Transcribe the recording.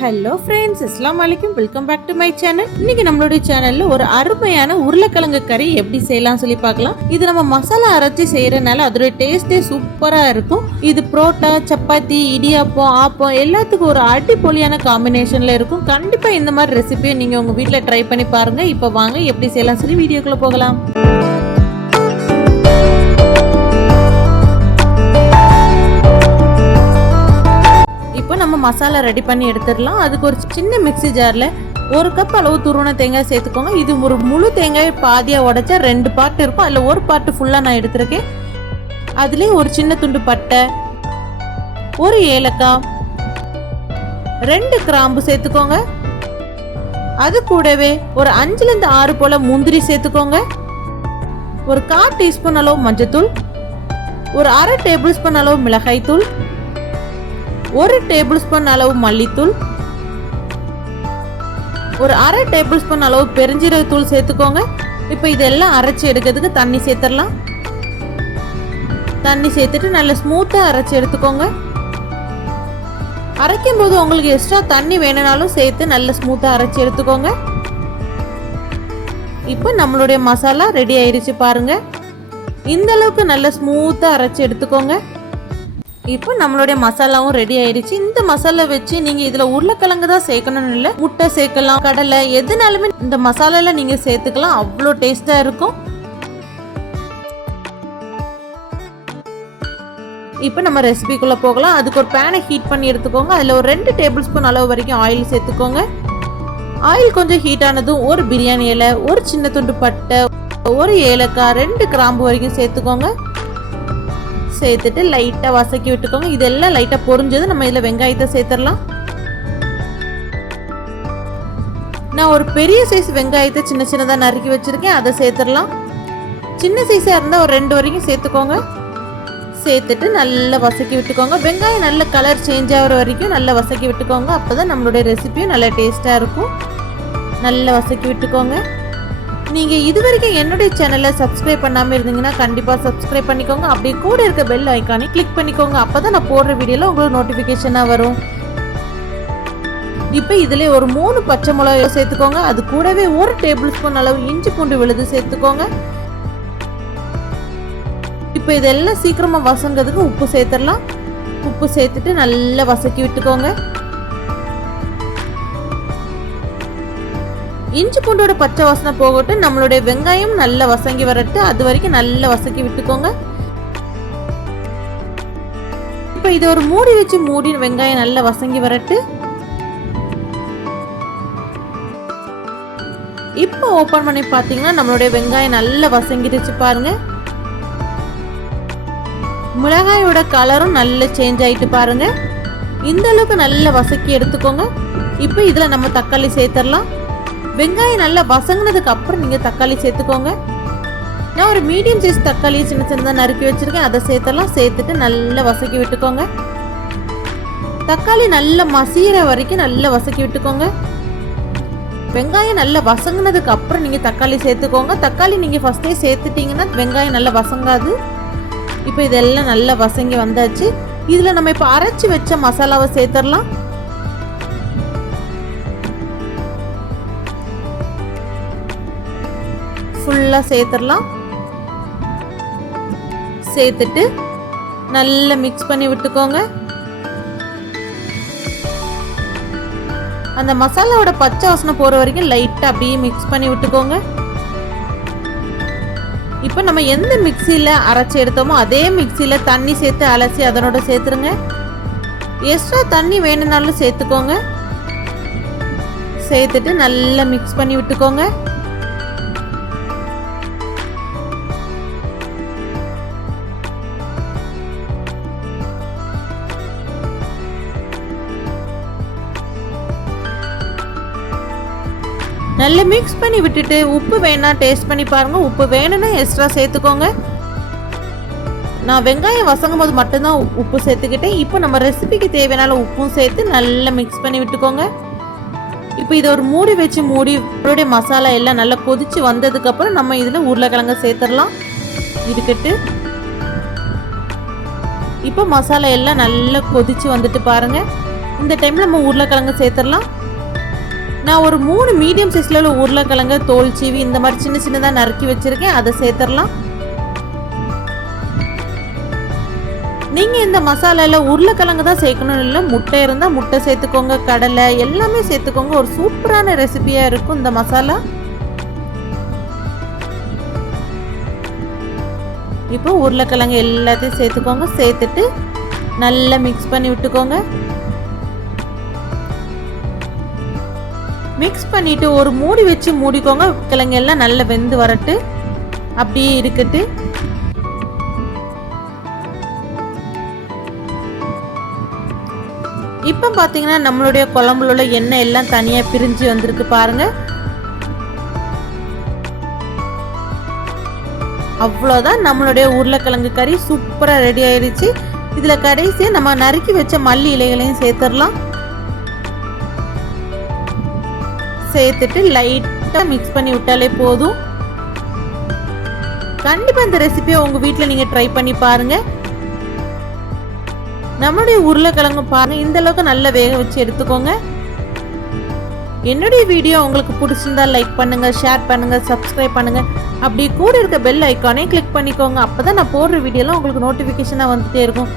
Hello friends இஸ்லாம் வலைக்கும் welcome back to my channel இன்னைக்கு நம்மளுடைய சேனல்ல ஒரு அருமையான உருளைக்கிழங்கு கறி எப்படி செய்யலாம் சொல்லி பார்க்கலாம். இது நம்ம மசாலா அரைச்சி செய்யறதுனால அதோட டேஸ்டே சூப்பரா இருக்கும். இது புரோட்டா சப்பாத்தி இடியாப்பம் ஆப்பம் எல்லாத்துக்கும் ஒரு அடிப்பொலியான காம்பினேஷன்ல இருக்கும். கண்டிப்பா இந்த மாதிரி ரெசிபியை நீங்க உங்க வீட்டில் ட்ரை பண்ணி பாருங்க. இப்போ வாங்க எப்படி செய்யலாம் சொல்லி வீடியோக்குள்ள போகலாம். நம்ம மசாலா ரெடி பண்ணி எடுத்துடலாம். அதுக்கு ஒரு சின்ன மிக்ஸி ஜாரில் ஒரு கப் அளவு துருவன தேங்காய் சேர்த்துக்கோங்க. இது ஒரு முழு தேங்காய் பாதியாக உடச்சா ரெண்டு பார்ட் இருக்கும். அதில் ஒரு பார்ட் ஃபுல்லாக நான் எடுத்திருக்கேன். அதுலேயே ஒரு சின்ன துண்டு பட்டை ஒரு ஏலக்காய் ரெண்டு கிராம்பு சேர்த்துக்கோங்க. அது கூடவே ஒரு அஞ்சுலேருந்து ஆறு போல் முந்திரி சேர்த்துக்கோங்க. ஒரு கால் டீஸ்பூன் அளவு மஞ்சத்தூள் ஒரு அரை டேபிள் ஸ்பூன் அளவு மிளகாய் தூள் ஒரு டேபிள் ஸ்பூன் அளவு மல்லித்தூள் ஒரு அரை டேபிள் ஸ்பூன் அளவு பெருஞ்சீரகத்தூள் சேர்த்துக்கோங்க. இப்போ இதெல்லாம் அரைச்சி எடுக்கிறதுக்கு தண்ணி சேர்த்துடலாம். தண்ணி சேர்த்துட்டு நல்ல ஸ்மூத்தாக அரைச்சி எடுத்துக்கோங்க. அரைக்கும் போது உங்களுக்கு எக்ஸ்ட்ரா தண்ணி வேணும்னாலும் சேர்த்து நல்ல ஸ்மூத்தாக அரைச்சி எடுத்துக்கோங்க. இப்போ நம்மளுடைய மசாலா ரெடி ஆயிடுச்சு பாருங்க. இந்த அளவுக்கு நல்ல ஸ்மூத்தாக அரைச்சி எடுத்துக்கோங்க. இப்போ நம்மளுடைய மசாலாவும் ரெடி ஆயிடுச்சு. இந்த மசாலா வச்சு நீங்க இதுல உருளைக்கிழங்கு தான் சேர்க்கணும்னு இல்லை முட்டை சேர்க்கலாம் கடலை எதுனாலுமே இந்த மசாலால நீங்க சேர்த்துக்கலாம். அவ்வளோ டேஸ்டா இருக்கும். இப்போ நம்ம ரெசிபிக்குள்ளே போகலாம். அதுக்கு ஒரு பேனை ஹீட் பண்ணி எடுத்துக்கோங்க. அதில் ஒரு ரெண்டு டேபிள் ஸ்பூன் அளவு வரைக்கும் ஆயில் சேர்த்துக்கோங்க. ஆயில் கொஞ்சம் ஹீட் ஆனதும் ஒரு பிரியாணி இலை ஒரு சின்ன துண்டு பட்டை ஒரு ஏலக்காய் ரெண்டு கிராம்பு வரைக்கும் சேர்த்துக்கோங்க. சேர்த்துட்டு லைட்டாக வசக்கி விட்டுக்கோங்க. இதெல்லாம் லைட்டாக பொறிஞ்சது நம்ம இதில் வெங்காயத்தை சேர்த்துடலாம். நான் ஒரு பெரிய சைஸ் வெங்காயத்தை சின்ன சின்னதாக நறுக்கி வச்சுருக்கேன். அதை சேர்த்துடலாம். சின்ன சைஸாக இருந்தால் ஒரு ரெண்டு வரைக்கும் சேர்த்துக்கோங்க. சேர்த்துட்டு நல்லா வசக்கி விட்டுக்கோங்க. வெங்காயம் நல்ல கலர் சேஞ்ச் ஆகிற வரைக்கும் நல்லா வசக்கி விட்டுக்கோங்க. அப்போ தான் நம்மளுடைய ரெசிபியும் நல்லா டேஸ்ட்டாக இருக்கும். நல்லா வசக்கி விட்டுக்கோங்க. நீங்கள் இது வரைக்கும் என்னுடைய சேனலை சப்ஸ்கிரைப் பண்ணாமல் இருந்தீங்கன்னா கண்டிப்பாக சப்ஸ்கிரைப் பண்ணிக்கோங்க. அப்படியே கூட இருக்க பெல் ஐக்கானே கிளிக் பண்ணிக்கோங்க. அப்போ தான் நான் போடுற வீடியோவில் உங்களுக்கு நோட்டிஃபிகேஷனாக வரும். இப்போ இதில் ஒரு மூணு பச்சை மிளகாய் சேர்த்துக்கோங்க. அது கூடவே ஒரு டேபிள் ஸ்பூன் அளவு இஞ்சி பூண்டு விழுது சேர்த்துக்கோங்க. இப்போ இதெல்லாம் சீக்கிரமாக வசங்கிறதுக்கு உப்பு சேர்த்துடலாம். உப்பு சேர்த்துட்டு நல்லா வசக்கி விட்டுக்கோங்க. இஞ்சி பூண்டோட பச்சை வாசனை போகட்டும். நம்மளுடைய வெங்காயம் நல்லா வசங்கி வரட்டு அது வரைக்கும் நல்லா வசக்கி விட்டுக்கோங்க. இப்போ இதை ஒரு மூடி வச்சு மூடி வெங்காயம் நல்லா வசங்கி வரட்டு இப்போ ஓப்பன் பண்ணி பார்த்தீங்கன்னா நம்மளுடைய வெங்காயம் நல்லா வசங்கிடுச்சு பாருங்க. மிளகாயோட கலரும் நல்லா சேஞ்ச் ஆயிட்டு பாருங்க. இந்த அளவுக்கு நல்லா வசக்கி எடுத்துக்கோங்க. இப்போ இதில் நம்ம தக்காளி சேர்த்துடலாம். வெங்காயம் நல்லா வசங்கினதுக்கு அப்புறம் நீங்கள் தக்காளி சேர்த்துக்கோங்க. நான் ஒரு மீடியம் சைஸ் தக்காளி சின்ன சின்னதாக நறுக்கி வச்சுருக்கேன். அதை சேர்த்தெல்லாம் சேர்த்துட்டு நல்லா வசக்கி விட்டுக்கோங்க. தக்காளி நல்லா மசிகிற வரைக்கும் நல்லா வசக்கி விட்டுக்கோங்க. வெங்காயம் நல்லா வசங்கினதுக்கு அப்புறம் நீங்கள் தக்காளி சேர்த்துக்கோங்க. தக்காளி நீங்கள் ஃபஸ்ட்டே சேர்த்துட்டிங்கன்னா வெங்காயம் நல்லா வசங்காது. இப்போ இதெல்லாம் நல்லா வசங்கி வந்தாச்சு. இதில் நம்ம இப்போ அரைச்சி வச்ச மசாலாவை சேர்த்துடலாம். ஃபுல்லாக சேர்த்துடலாம். சேர்த்துட்டு நல்லா மிக்ஸ் பண்ணி விட்டுக்கோங்க. அந்த மசாலாவோட பச்சை வாசனை போகிற வரைக்கும் லைட்டாக அப்படியே மிக்ஸ் பண்ணி விட்டுக்கோங்க. இப்போ நம்ம எந்த மிக்சியில் அரைச்சி எடுத்தோமோ அதே மிக்சியில் தண்ணி சேர்த்து அலசி அதனோட சேர்த்துருங்க. எக்ஸ்ட்ரா தண்ணி வேணும்னாலும் சேர்த்துக்கோங்க. சேர்த்துட்டு நல்லா மிக்ஸ் பண்ணி விட்டுக்கோங்க. நல்லா மிக்ஸ் பண்ணி விட்டுட்டு உப்பு வேணா டேஸ்ட் பண்ணி பாருங்க. உப்பு வேணும்னா எக்ஸ்ட்ரா சேர்த்துக்கோங்க. நான் வெங்காயம் வசங்கும் போது மட்டும்தான் உப்பு சேர்த்துக்கிட்டேன். இப்போ நம்ம ரெசிபிக்கு தேவையான உப்பும் சேர்த்து நல்லா மிக்ஸ் பண்ணி விட்டுக்கோங்க. இப்போ இதை ஒரு மூடி வச்சு மூடி அவருடைய மசாலா எல்லாம் நல்லா கொதிச்சு வந்ததுக்கப்புறம் நம்ம இதில் உருளைக்கிழங்க சேர்த்துடலாம். இதுக்கிட்டு. இப்போ மசாலா எல்லாம் நல்லா கொதிச்சு வந்துட்டு பாருங்கள் இந்த டைமில் நம்ம உருளைக்கிழங்கு சேர்த்துடலாம். நான் ஒரு மூணு மீடியம் சைஸில் உள்ள உருளைக்கிழங்கு தோல் சீவி இந்த மாதிரி சின்ன சின்னதாக நறுக்கி வச்சுருக்கேன். அதை சேர்த்துடலாம். நீங்கள் இந்த மசாலாவில் உருளைக்கிழங்கு தான் சேர்க்கணும் இல்லை முட்டை இருந்தால் முட்டை சேர்த்துக்கோங்க கடலை எல்லாமே சேர்த்துக்கோங்க. ஒரு சூப்பரான ரெசிபியாக இருக்கும் இந்த மசாலா. இப்போ உருளைக்கிழங்கு எல்லாத்தையும் சேர்த்துக்கோங்க. சேர்த்துட்டு நல்லா மிக்ஸ் பண்ணி விட்டுக்கோங்க. மிக்ஸ் பண்ணிட்டு ஒரு மூடி வச்சு மூடிக்கோங்க. கிழங்கு எல்லாம் நல்லா வெந்து வரட்டு. அப்படியே இருக்கட்டு. இப்போ பார்த்தீங்கன்னா நம்மளுடைய குழம்புல உள்ள எண்ணெய் எல்லாம் தனியாக பிரிஞ்சு வந்திருக்கு பாருங்க. அவ்வளோதான் நம்மளுடைய உருளைக்கிழங்கு கறி சூப்பராக ரெடி ஆயிடுச்சு இதில் கடைசியாக நம்ம நறுக்கி வச்ச மல்லி இலைகளையும் சேர்த்துடலாம். சேர்த்துட்டு லைட்டாக மிக்ஸ் பண்ணி விட்டாலே போதும். கண்டிப்பாக இந்த ரெசிபியை உங்கள் வீட்டில் நீங்கள் ட்ரை பண்ணி பாருங்கள் நம்மளுடைய உருளைக்கிழங்கு பாருங்க இந்த அளவுக்கு நல்லா வேக வச்சு எடுத்துக்கோங்க. என்னுடைய வீடியோ உங்களுக்கு பிடிச்சிருந்தா லைக் பண்ணுங்க ஷேர் பண்ணுங்க சப்ஸ்கிரைப் பண்ணுங்க. அப்படி கூட இருக்க பெல் ஐக்கானே கிளிக் பண்ணிக்கோங்க. அப்பதான் நான் போடுற வீடியோலாம் உங்களுக்கு நோட்டிஃபிகேஷனாக வந்துட்டே இருக்கும்.